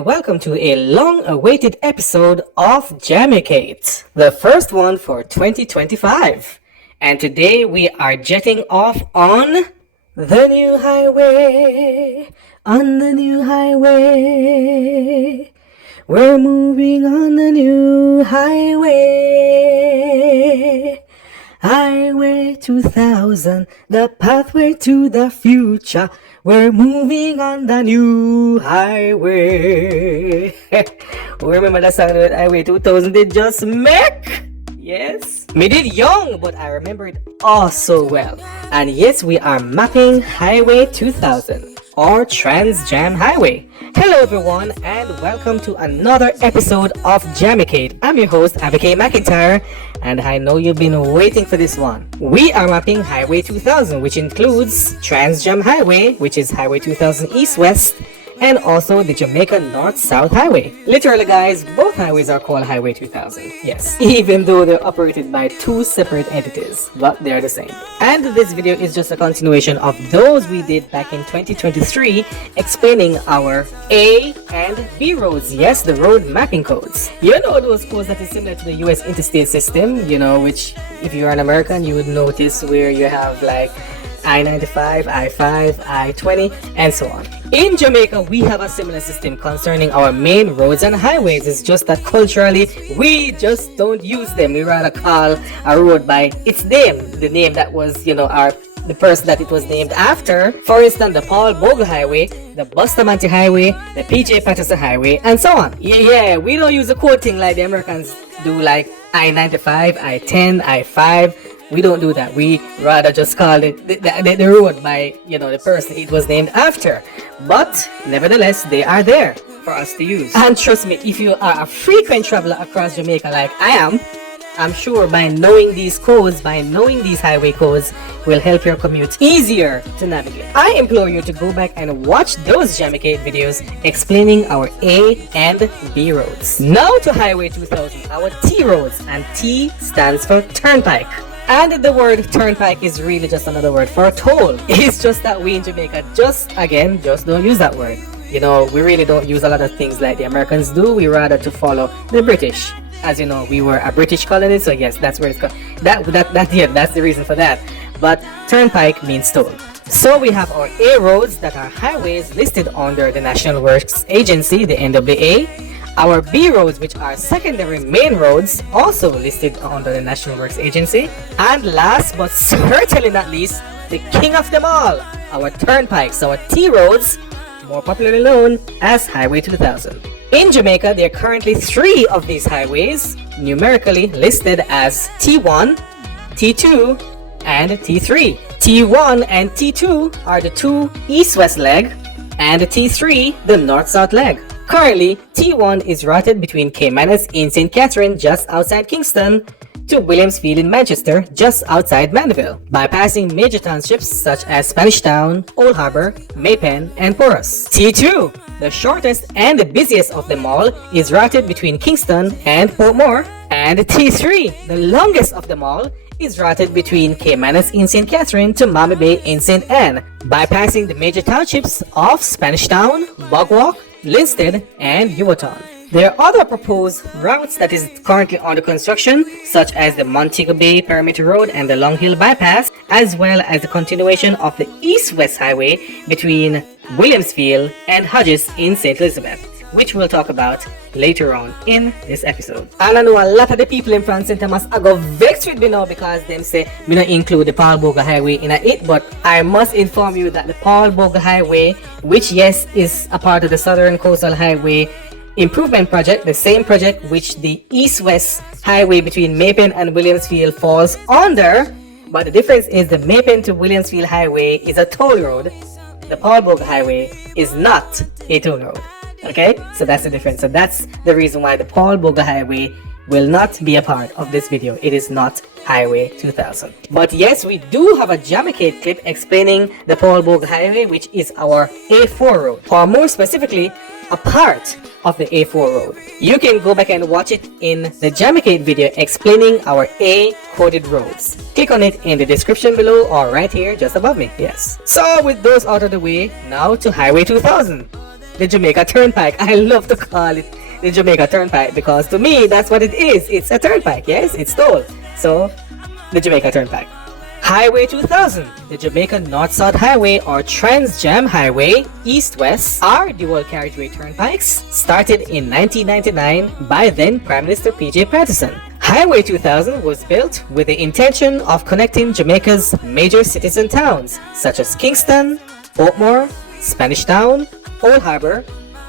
and welcome to a long-awaited episode of JAMUCATE, the first one for 2025. And today we are jetting off on the new highway, We're moving on the new highway. Highway 2000, the pathway to the future. We're moving on the new highway. Remember that song that Highway 2000 did just make? Yes. Me did young, but I remember it all so well. And yes, we are mapping Highway 2000 or Trans Jam Highway. Hello everyone and welcome to another episode of JAMUCATE. I'm your host Ava-Kay McIntyre and I know you've been waiting for this one. We are mapping Highway 2000, which includes Trans Jam Highway, which is Highway 2000 East-West, and also the Jamaica North-South Highway. Literally guys, both highways are called Highway 2000. Yes, even though they're operated by two separate entities, but they're the same. And this video is just a continuation of those we did back in 2023, explaining our A and B roads. Yes, the road mapping codes. You know those codes that is similar to the US interstate system, you know, which if you're an American, you would notice where you have like I-95, I-5, I-20, and so on. In Jamaica, we have a similar system concerning our main roads and highways. It's just that culturally, we just don't use them. We rather call a road by its name, the name that was, you know, the person that it was named after. For instance, the Paul Bogle Highway, the Bustamante Highway, the PJ Patterson Highway, and so on. Yeah, we don't use a code thing like the Americans do, like I-95, I-10, I-5. We don't do that. We rather just call it the road by, you know, the person it was named after. But nevertheless, they are there for us to use. And trust me, if you are a frequent traveler across Jamaica like I am, I'm sure by knowing these codes, by knowing these highway codes, will help your commute easier to navigate. I implore you to go back and watch those JAMUCATE videos explaining our A and B roads. Now to Highway 2000, our T roads, and T stands for turnpike. And the word turnpike is really just another word for toll. It's just that we in Jamaica just don't use that word. You know, we really don't use a lot of things like the Americans do. We rather to follow the British. As you know, we were a British colony, so yes, that's where it's called. That's the reason for that. But turnpike means toll. So we have our A roads that are highways listed under the National Works Agency, the NWA. Our B roads, which are secondary main roads, also listed under the National Works Agency. And last but certainly not least, the king of them all, our turnpikes, our T roads, more popularly known as Highway 2000. In Jamaica, there are currently 3 of these highways, numerically listed as T1, T2, and T3. T1 and T2 are the 2 east-west leg, and T3 the north-south leg. Currently, T1 is routed between Caymanas in St. Catherine just outside Kingston to Williamsfield in Manchester just outside Mandeville, bypassing major townships such as Spanish Town, Old Harbour, Maypen, and Porus. T2, the shortest and the busiest of them all, is routed between Kingston and Portmore. And T3, the longest of them all, is routed between Caymanas in St. Catherine to Montego Bay in St. Anne, bypassing the major townships of Spanish Town, Bogwalk, Linstead, and Yuaton. There are other proposed routes that is currently under construction, such as the Montego Bay Perimeter Road and the Long Hill Bypass, as well as the continuation of the East-West Highway between Williamsfield and Hudges in St. Elizabeth, which we'll talk about later on in this episode. And I know a lot of the people in France St. Thomas are go vexed with me now because them say me not include the Paul Bogle Highway in it, but I must inform you that the Paul Bogle Highway, which yes is a part of the Southern Coastal Highway Improvement Project, the same project which the East-West Highway between Maypen and Williamsfield falls under, but the difference is the Maypen to Williamsfield Highway is a toll road. The Paul Bogle Highway is not a toll road. Okay, so that's the difference. So that's the reason why the Paul Bogle Highway will not be a part of this video. It is not Highway 2000. But yes, we do have a JAMUCATE clip explaining the Paul Bogle Highway, which is our A4 road, or more specifically, a part of the A4 road. You can go back and watch it in the JAMUCATE video explaining our A coded roads. Click on it in the description below or right here just above me. Yes. So with those out of the way, now to Highway 2000. the Jamaica Turnpike. I love to call it the Jamaica Turnpike because to me that's what it is. It's a turnpike, yes, it's toll. So the Jamaica Turnpike. Highway 2000, the Jamaica North-South Highway or Trans-Jam Highway, East-West, are dual carriageway turnpikes started in 1999 by then Prime Minister P.J. Patterson. Highway 2000 was built with the intention of connecting Jamaica's major cities and towns such as Kingston, Portmore, Spanish Town, Old Harbour,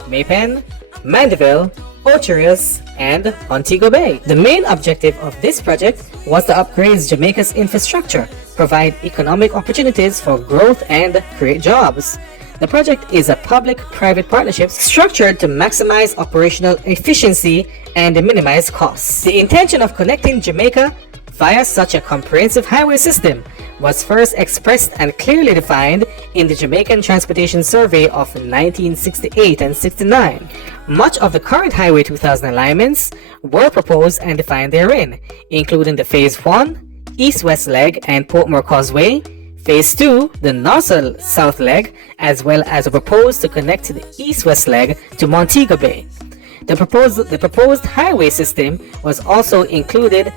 Maypen, Mandeville, Ocho Rios, and Montego Bay. The main objective of this project was to upgrade Jamaica's infrastructure, provide economic opportunities for growth and create jobs. The project is a public-private partnership structured to maximize operational efficiency and minimize costs. The intention of connecting Jamaica via such a comprehensive highway system was first expressed and clearly defined in the Jamaican Transportation Survey of 1968 and 69. Much of the current Highway 2000 alignments were proposed and defined therein, including the Phase 1, East-West leg and Portmore Causeway, Phase 2, the North-South leg, as well as a proposed to connect the East-West leg to Montego Bay. The proposed highway system was also included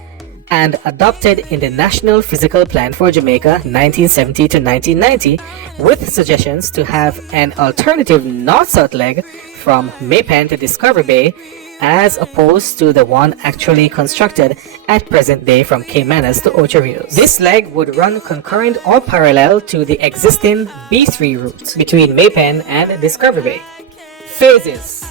and adopted in the National Physical Plan for Jamaica 1970 to 1990, with suggestions to have an alternative north-south leg from Maypen to Discovery Bay as opposed to the one actually constructed at present day from Caymanas to Ocho Rios. This leg would run concurrent or parallel to the existing B3 route between Maypen and Discovery Bay. Phases.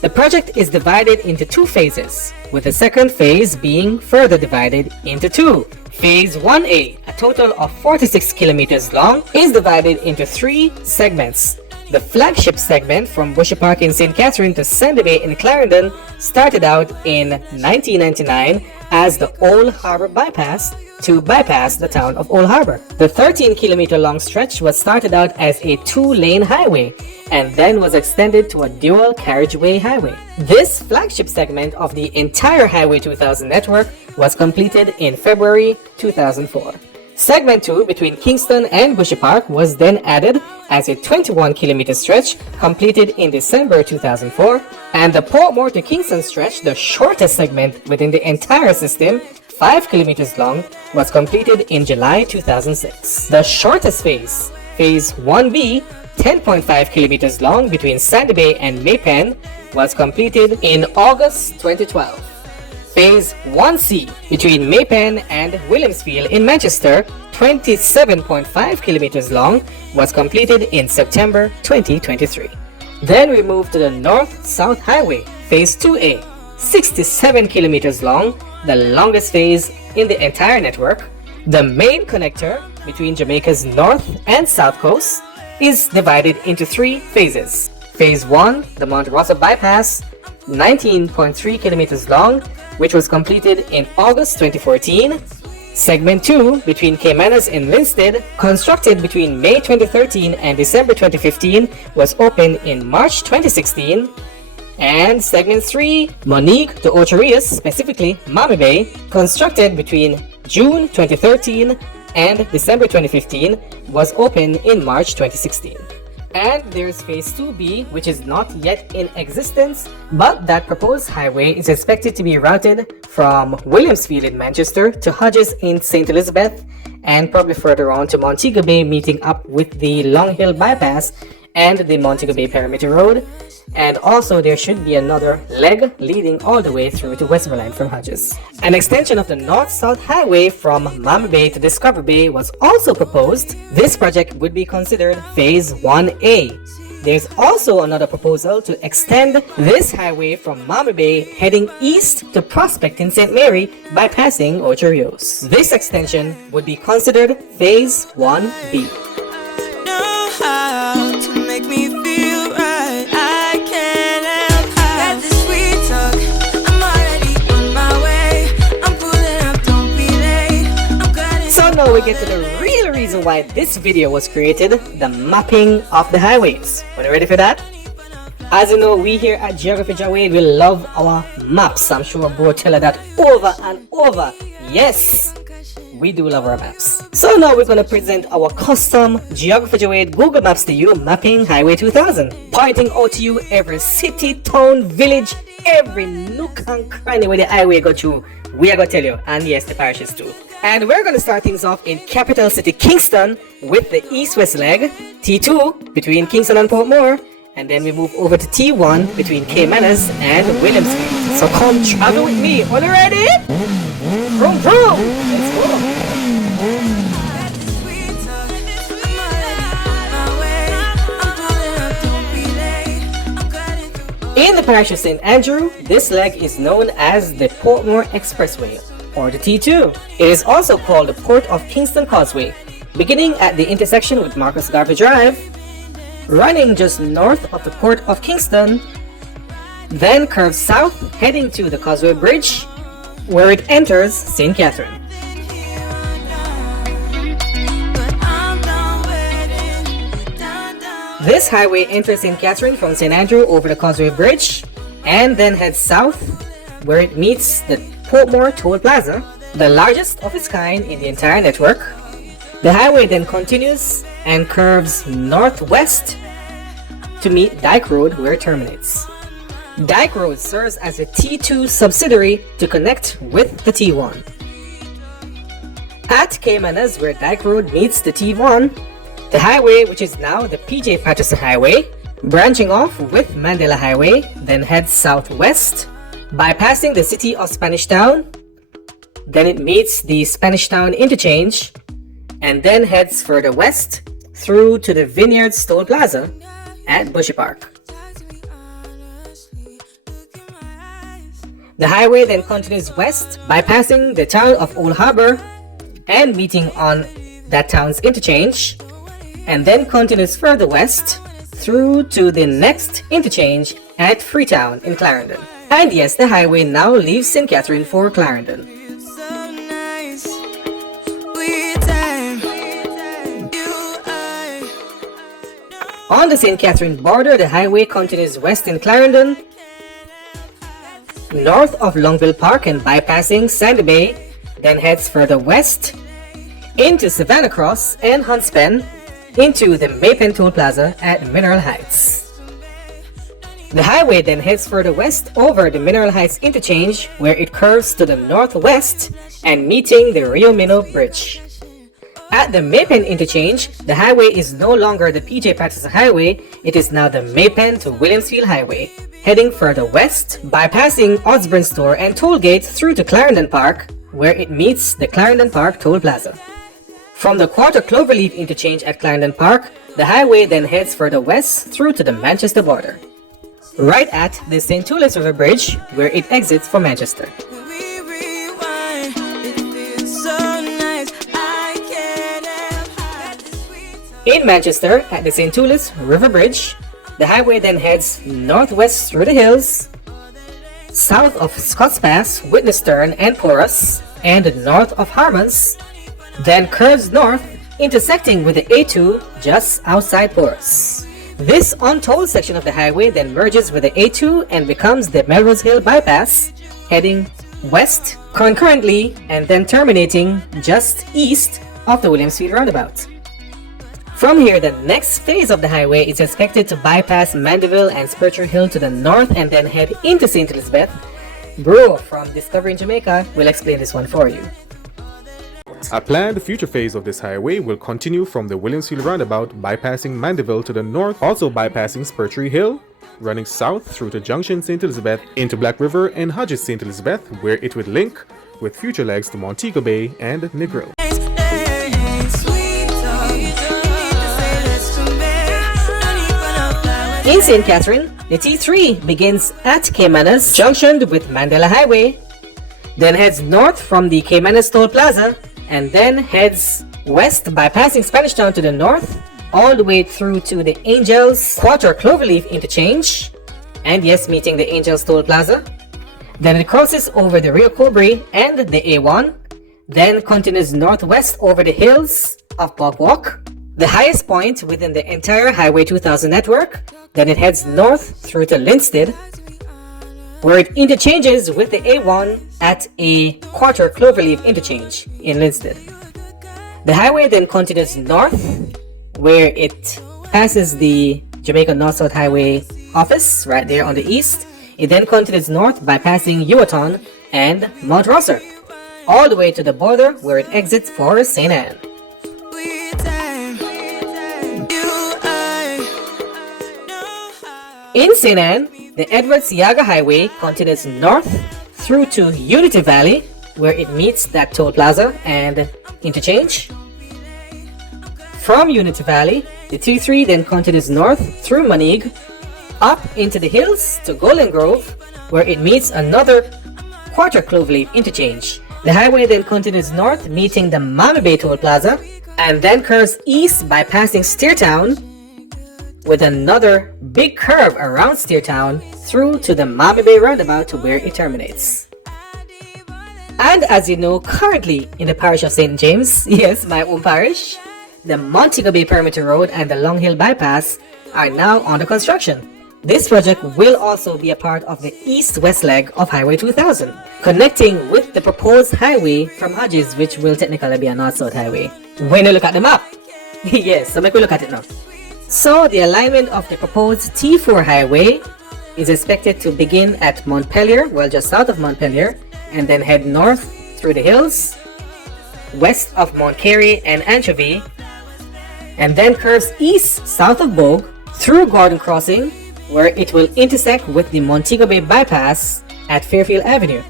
The project is divided into two phases, with the second phase being further divided into two. Phase 1A, a total of 46 kilometers long, is divided into three segments. The flagship segment from Bushy Park in St. Catherine to Sandy Bay in Clarendon started out in 1999 as the Old Harbour Bypass to bypass the town of Old Harbour. The 13-kilometer long stretch was started out as a two-lane highway and then was extended to a dual carriageway highway. This flagship segment of the entire Highway 2000 network was completed in February 2004. Segment 2 between Kingston and Bushy Park was then added as a 21-kilometer stretch completed in December 2004, and the Portmore to Kingston stretch, the shortest segment within the entire system, 5 kilometers long, was completed in July 2006. The shortest phase, Phase 1B, 10.5 kilometers long between Sandy Bay and Maypen, was completed in August 2012. Phase 1C between Maypen and Williamsfield in Manchester, 27.5 kilometers long, was completed in September 2023. Then we move to the North-South Highway, Phase 2A, 67 kilometers long, the longest phase in the entire network. The main connector between Jamaica's north and south coast is divided into three phases. Phase 1, the Mount Rosa Bypass, 19.3 kilometers long, which was completed in August 2014. Segment 2 between Caymanas and Linstead, constructed between May 2013 and December 2015, was opened in March 2016. And Segment 3, Monique to Ocho Rios, specifically Mami Bay, constructed between June 2013 and December 2015, was opened in March 2016. And there's Phase 2B, which is not yet in existence, but that proposed highway is expected to be routed from Williamsfield in Manchester to Hudges in St. Elizabeth, and probably further on to Montego Bay, meeting up with the Long Hill Bypass and the Montego Bay Perimeter Road. And also there should be another leg leading all the way through to Westmoreland from Hudges. An extension of the North-South Highway from Mami Bay to Discovery Bay was also proposed. This project would be considered Phase 1A. There's also another proposal to extend this highway from Mami Bay heading east to Prospect in St. Mary, bypassing Ocho Rios. This extension would be considered Phase 1B. Know how to make me feel right. I can't help how this sweet talk. I'm already on my way. I'm pulling up, don't be late. I'm cutting. So now we get to the real reason why this video was created, the mapping of the highways. Are you ready for that? As you know, we here at Geography Jawade, we love our maps. I'm sure bro tell her that over and over. Yes, we do love our maps. So now we're going to present our custom geography-generated Google Maps to you, mapping Highway 2000, pointing out to you every city, town, village, every nook and cranny where the highway go through. We are going to tell you, and yes, the parishes too. And we're going to start things off in capital city Kingston with the east-west leg, T2 between Kingston and Portmore, and then we move over to T1 between Caymanas and Williamsfield. So come travel with me. Are you ready? Vroom vroom! Let's go! In the parish of St. Andrew, this leg is known as the Portmore Expressway, or the T2. It is also called the Port of Kingston Causeway, beginning at the intersection with Marcus Garvey Drive, running just north of the Port of Kingston, then curves south heading to the Causeway Bridge, where it enters St. Catherine. This highway enters St. Catherine from St. Andrew over the Causeway Bridge and then heads south where it meets the Portmore Toll Plaza, the largest of its kind in the entire network. The highway then continues and curves northwest to meet Dyke Road where it terminates. Dyke Road serves as a T2 subsidiary to connect with the T1. At Caymanas where Dyke Road meets the T1, the highway, which is now the PJ Patterson Highway, branching off with Mandela Highway, then heads southwest, bypassing the city of Spanish Town. Then it meets the Spanish Town interchange, and then heads further west through to the Vineyards Toll Plaza at Bushy Park. The highway then continues west, bypassing the town of Old Harbor and meeting on that town's interchange, and then continues further west through to the next interchange at Freetown in Clarendon. And yes, the highway now leaves St. Catherine for Clarendon. On the St. Catherine border, the highway continues west in Clarendon, north of Longville Park and bypassing Sandy Bay, then heads further west into Savannah Cross and Hunts Pen, into the Maypen Toll Plaza at Mineral Heights. The highway then heads further west over the Mineral Heights interchange where it curves to the northwest and meeting the Rio Mino Bridge. At the Maypen interchange, the highway is no longer the PJ Patterson Highway, it is now the Maypen to Williamsfield Highway, heading further west, bypassing Osborne Store and Tollgate through to Clarendon Park, where it meets the Clarendon Park Toll Plaza. From the Quarter Cloverleaf interchange at Clarendon Park, the highway then heads further west through to the Manchester border, right at the St. Tullus River Bridge, where it exits for Manchester. In Manchester, at the St. Tullus River Bridge, the highway then heads northwest through the hills, south of Scotts Pass, Witnessstern and Porus, and north of Harmons, then curves north, intersecting with the A2 just outside Porus. This untolled section of the highway then merges with the A2 and becomes the Melrose Hill Bypass, heading west concurrently and then terminating just east of the Williamsfield roundabout. From here, the next phase of the highway is expected to bypass Mandeville and Spurcher Hill to the north and then head into St. Elizabeth. Bro from Discovering Jamaica will explain this one for you. A planned future phase of this highway will continue from the Williamsfield roundabout, bypassing Mandeville to the north, also bypassing Spurtree Hill, running south through to Junction St. Elizabeth into Black River and Hudges St. Elizabeth, where it would link with future legs to Montego Bay and Negril. In St. Catherine, the T3 begins at Caymanas, junctioned with Mandela Highway, then heads north from the Caymanas Toll Plaza, and then heads west by passing Spanish Town to the north, all the way through to the Angels Quarter Cloverleaf interchange, and yes, meeting the Angels Toll Plaza. Then it crosses over the Rio Cobre and the A1, then continues northwest over the hills of Bob Walk, the highest point within the entire Highway 2000 network. Then it heads north through to Linstead, where it interchanges with the A1 at a Quarter Cloverleaf interchange in Linstead. The highway then continues north, where it passes the Jamaica North-South Highway office right there on the east. It then continues north by passing Ewaton and Mount Rosser, all the way to the border where it exits for St. Ann. In St. Ann, the Edward-Seaga Highway continues north through to Unity Valley, where it meets that toll plaza and interchange. From Unity Valley, the 2-3 then continues north through Montego, up into the hills to Golden Grove, where it meets another quarter cloverleaf interchange. The highway then continues north, meeting the Montego Bay Toll Plaza, and then curves east by passing Steertown, with another big curve around Steertown through to the Montego Bay roundabout to where it terminates. And as you know, currently in the parish of St. James, yes, my own parish, the Montego Bay Perimeter Road and the Long Hill Bypass are now under construction. This project will also be a part of the east-west leg of Highway 2000, connecting with the proposed highway from Hudges, which will technically be a north-south highway. When you look at the map, yes, so make we look at it now. So the alignment of the proposed T4 highway is expected to begin at Montpelier, well just south of Montpelier, and then head north through the hills, west of Mount Carey and Anchovy, and then curves east south of Bogue through Gordon Crossing, where it will intersect with the Montego Bay Bypass at Fairfield Avenue.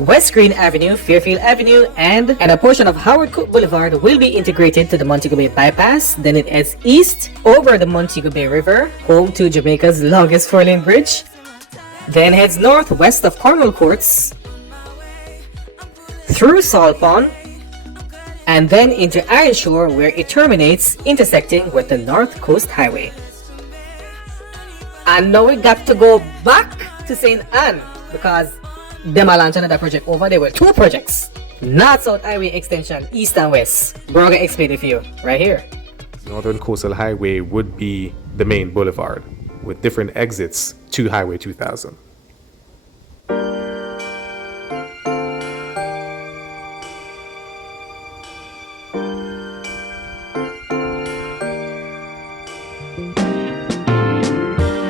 West Green Avenue, Fairfield Avenue, and a portion of Howard Cook Boulevard will be integrated to the Montego Bay Bypass. Then it heads east over the Montego Bay River, home to Jamaica's longest 4-lane bridge. Then heads north west of Cornwall Courts, through Salt Pond, and then into Iron Shore, where it terminates, intersecting with the North Coast Highway. And now we got to go back to St. Ann, because them are launching another project over there. Were two projects, North-South Highway extension, east and west. Bro, I'm gonna explain it for you right here. Northern Coastal Highway would be the main boulevard, with different exits to Highway 2000.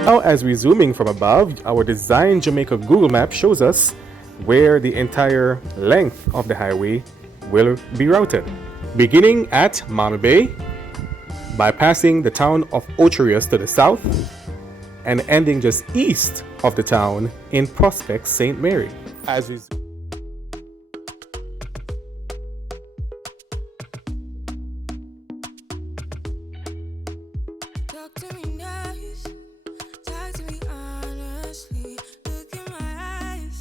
Now, as we're zooming from above, our Design Jamaica Google Map shows us where the entire length of the highway will be routed. Beginning at Montego Bay, bypassing the town of Ocherius to the south, and ending just east of the town in Prospect St. Mary. As we Talk to me nice, talk to me honestly. Look in my eyes,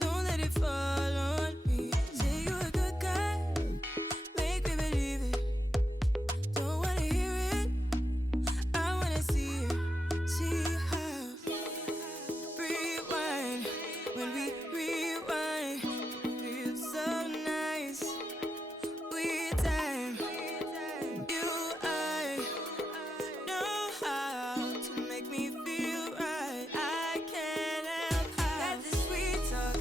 don't let it fall on me. Say you a good guy, make me believe it. Don't wanna hear it, I wanna see it. See how rewind when we rewind. Feels so nice. We time, you I know how to make me feel right. I can't help how this sweet talk.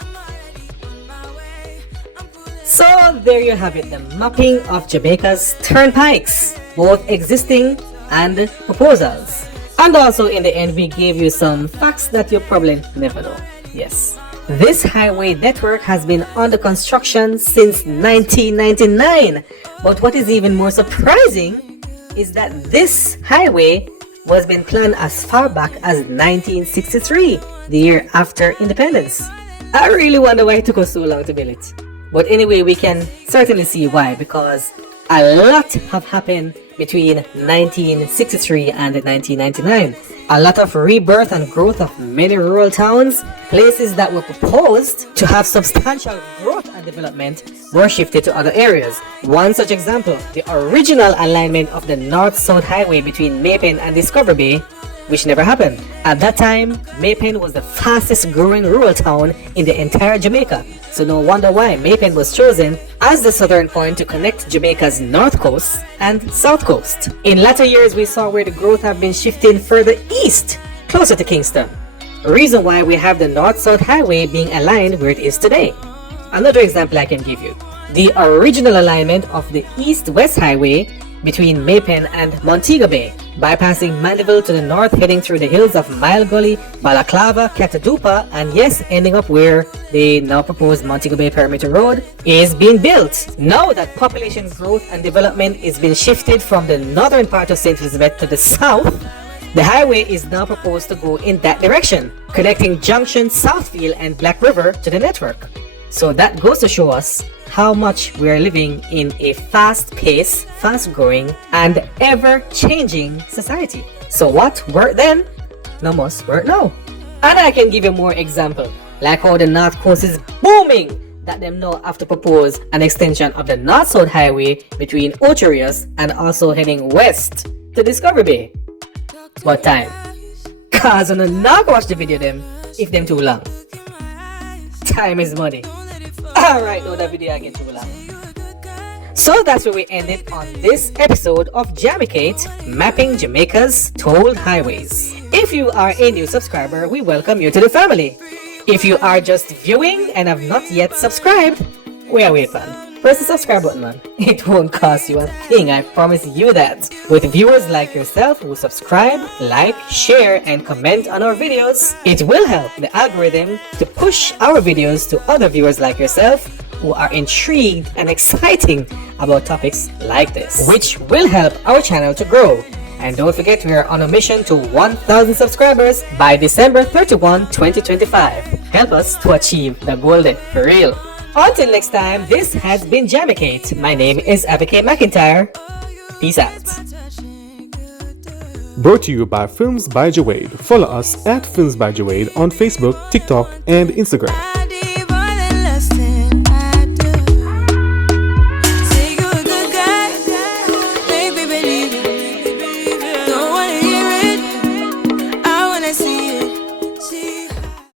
I'm already on my way. I'm pulling. So there you have it, the mapping of Jamaica's turnpikes, both existing and proposals. And also in the end, we gave you some facts that you probably never know. Yes, this highway network has been under construction since 1999. But what is even more surprising is that this highway was been planned as far back as 1963, the year after independence. I really wonder why it took us so long to build it. But anyway, we can certainly see why, because a lot have happened between 1963 and 1999. A lot of rebirth and growth of many rural towns, places that were proposed to have substantial growth and development were shifted to other areas. One such example, the original alignment of the North-South Highway between Maypen and Discovery Bay, which never happened. At that time, Maypen was the fastest growing rural town in the entire Jamaica. So no wonder why Maypen was chosen as the southern point to connect Jamaica's north coast and south coast. In latter years, we saw where the growth have been shifting further east, closer to Kingston. Reason why we have the North-South Highway being aligned where it is today. Another example I can give you. the original alignment of the east-west highway between Maypen and Montego Bay, bypassing Mandeville to the north, heading through the hills of Mile Gully, Balaclava, Catadupa, and yes, ending up where the now proposed Montego Bay Perimeter Road is being built. Now that population growth and development is being shifted from the northern part of St. Elizabeth to the south, the highway is now proposed to go in that direction, connecting Junction, Southfield, and Black River to the network. So that goes to show us how much we are living in a fast-paced, fast-growing, and ever-changing society. So what worked then, no must work now. And I can give you more example, like how the North Coast is booming, that them now have to propose an extension of the North-South Highway between Ocho Rios and also heading west to Discovery Bay. What time? Cause I'm not watch the video them if them too long. Time is money. Alright, no, that video again too long. So that's where we ended on this episode of JAMUCATE, Mapping Jamaica's Toll Highways. If you are a new subscriber, we welcome you to the family. If you are just viewing and have not yet subscribed, wait, man. Press the subscribe button, man. It won't cost you a thing, I promise you that. With viewers like yourself who subscribe, like, share, and comment on our videos, it will help the algorithm to push our videos to other viewers like yourself who are intrigued and exciting about topics like this, which will help our channel to grow. And don't forget, we are on a mission to 1,000 subscribers by December 31, 2025. Help us to achieve the goal for real. Until next time, this has been JAMUCATE. My name is Ava-Kay McIntyre. Peace out. Brought to you by Films by Jawade. Follow us at Films by Jawade on Facebook, TikTok, and Instagram.